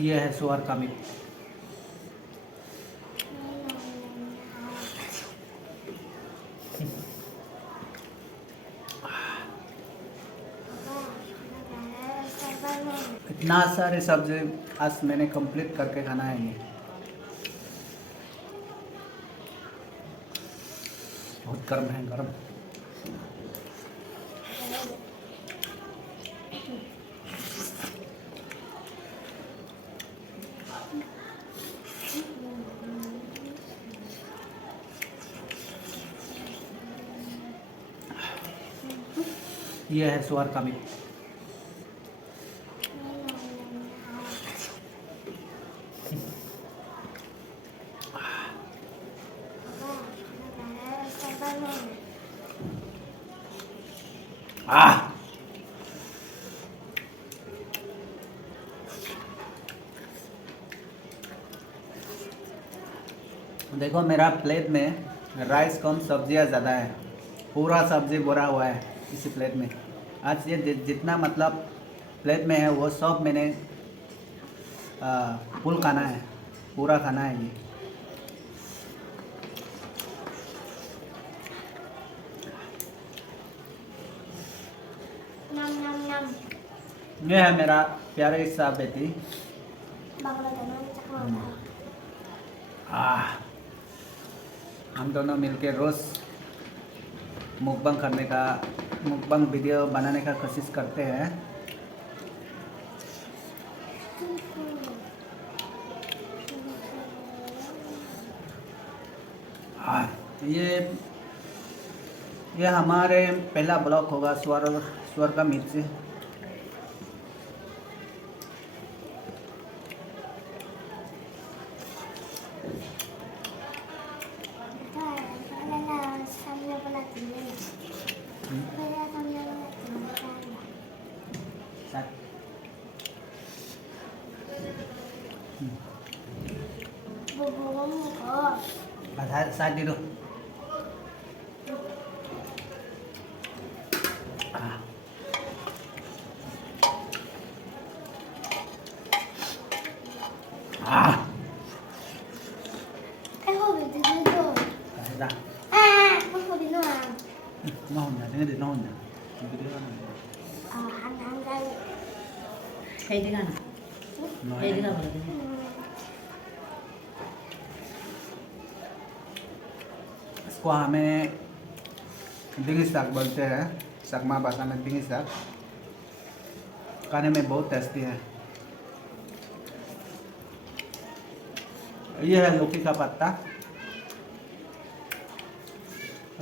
ये है सुअर का मीट। इतना सारे सब्जी आज मैंने कंप्लीट करके खाना है ये। बहुत गर्म है, गर्म। ये है सुअर का मीट। आह, देखो मेरा प्लेट में राइस कम सब्जियां ज़्यादा है। पूरा सब्जी भरा हुआ है इसी प्लेट में। आज ये जितना मतलब प्लेट में है वो सब मैंने फुल खाना है, पूरा खाना है ये। Nhâm nhâm nhâm. ये है मेरा प्यारे सा बेटी। Bằng lời cảm ơn chắc là आह, हम दोनों मिलके रोज़ मुकबंग वीडियो बनाने का कोशिश करते हैं। आह, ये हमारे पहला ब्लॉग होगा स्वर का मीट से। Sat. Sat dulu. cái hộp bị từ từ rồi. Kasih dah. Cái hộp bị nó à? Ngon dah, dengar dia ngon dah. Video kan. Ăn đây. Hay thế nào? Hay thế nào vậy? इसको हमें बिंगी साग बोलते हैं, सकमा भाषा में बिंगी साग। खाने में बहुत टेस्टी है। ये है लौकी का पत्ता।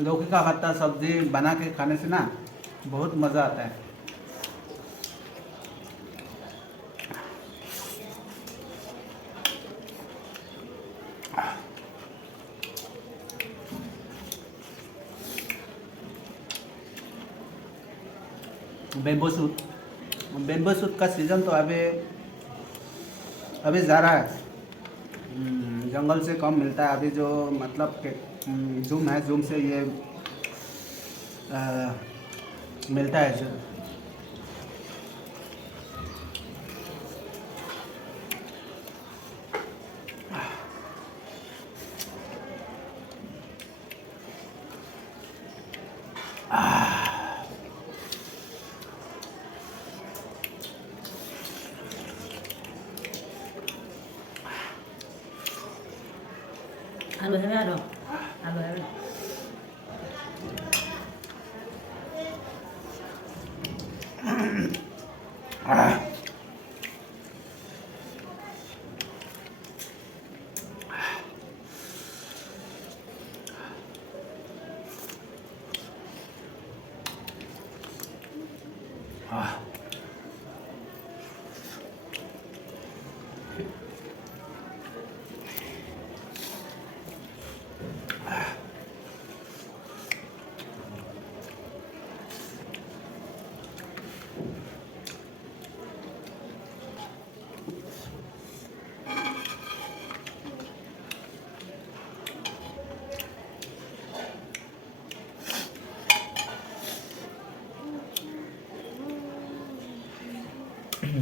लौकी का पत्ता सब्जी बना के खाने से ना बहुत मज़ा आता है। बेम्बो सूट का सीज़न तो अभी जा रहा है। जंगल से कम मिलता है अभी, जो मतलब के जूम है, जूम से ये मिलता है। Ăn được hết rồi. Ăn được hết rồi.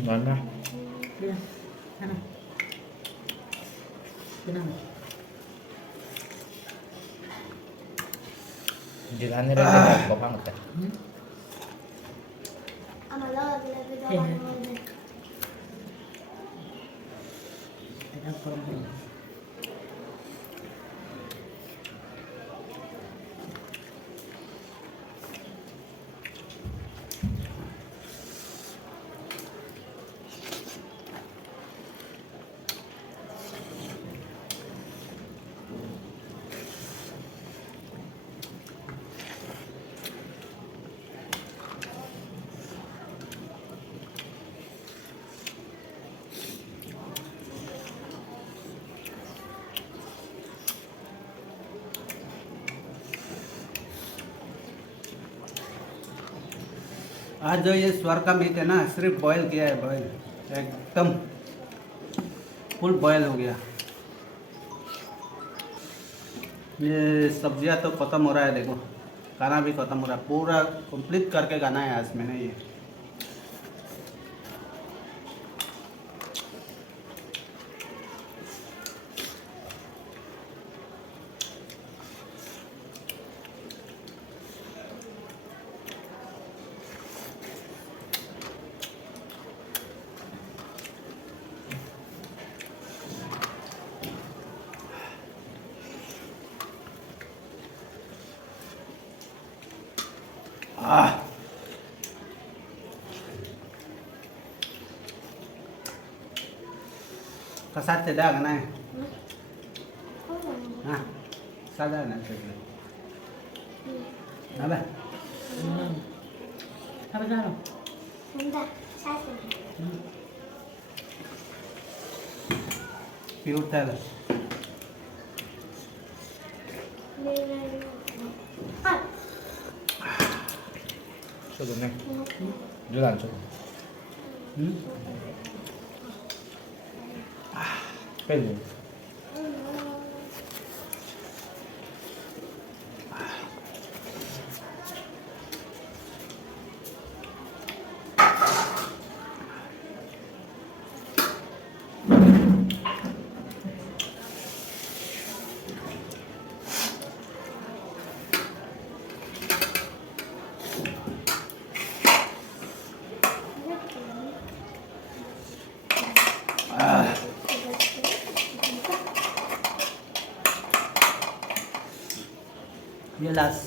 Ngon quá. Đi nào. Ano? Pinang. Jiran ni rin ko pang ta. Hmm? Ama lo bila bila bangun. Pinang kurang din. आज जो ये स्वर का मीट है ना सिर्फ बॉयल किया है, बॉयल एकदम फुल बॉयल हो गया। ये सब्जियां तो ख़त्म हो रहा है, देखो खाना भी ख़त्म हो रहा है, पूरा कंप्लीट करके खाना है आज मैंने ये। Kasat tidak kan ay? Ah, sada na sige. Apa? Apa dah? Bunda, satu. Pure tel. Ah, Sudah ni. Jiran sudah. Hmm? Pwede. ये लास्ट।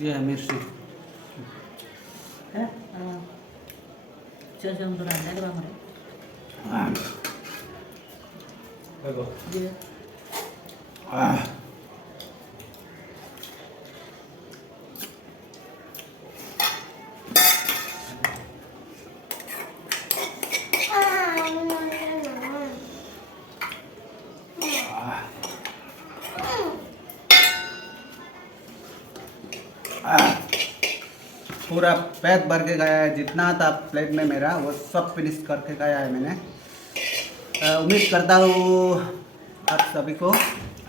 ये है मिर्ची। Eh, siya untuk anda ke bang? Bago. Dia. Ah. पूरा pack भर के गया है, जितना था प्लेट में मेरा वो सब फिनिश करके गया है मैंने। उम्मीद करता हूँ आप सभी को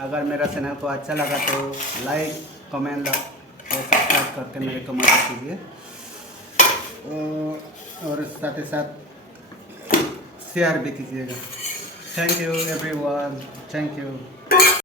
अगर मेरा चैनल को अच्छा लगा तो लाइक कमेंट और सब्सक्राइब करके मेरे को मदद कीजिए, और साथ ही साथ शेयर भी कीजिएगा। Thank you everyone, thank you.